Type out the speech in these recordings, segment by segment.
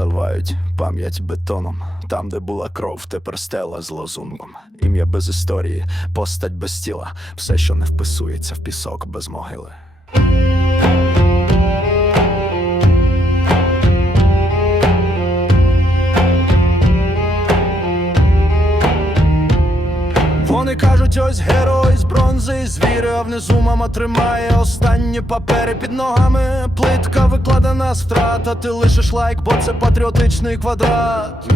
Вкривають пам'ять бетоном. Там, де була кров, тепер стела з лозунгом. Ім'я без історії, постать без тіла, все, що не вписується в пісок без могили. Вони кажуть, ось герой з бронзи і звіри, а внизу мама тримає останні папери під ногами. Плитка викладена страта, ти лишиш лайк, бо це патріотичний квадрат.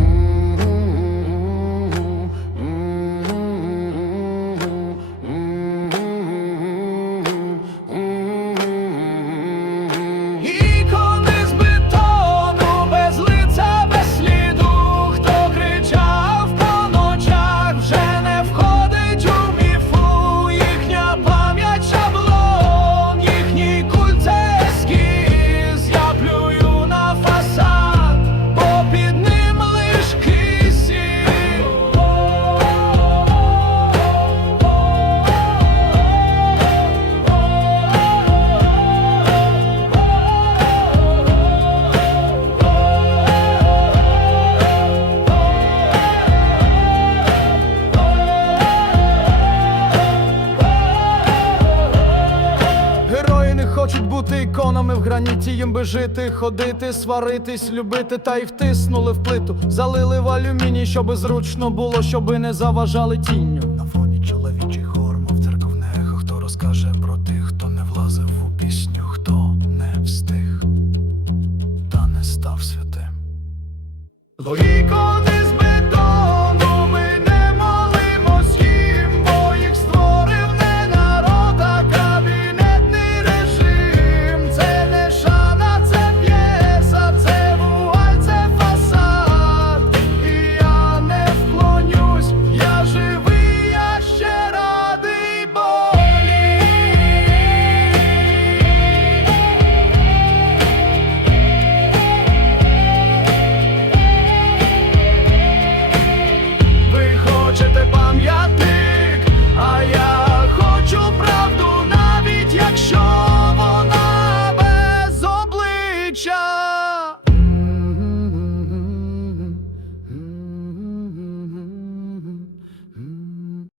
хочуть бути іконами в граніті, їм би жити, ходити, сваритись, любити, та й втиснули в плиту, залили в алюміній, щоб зручно було, щоби не заважали тінню. На фоні чоловічий хор, мов церковне хто розкаже про тих, хто не влазив у пісню, хто не встиг, та не став святим. Логіко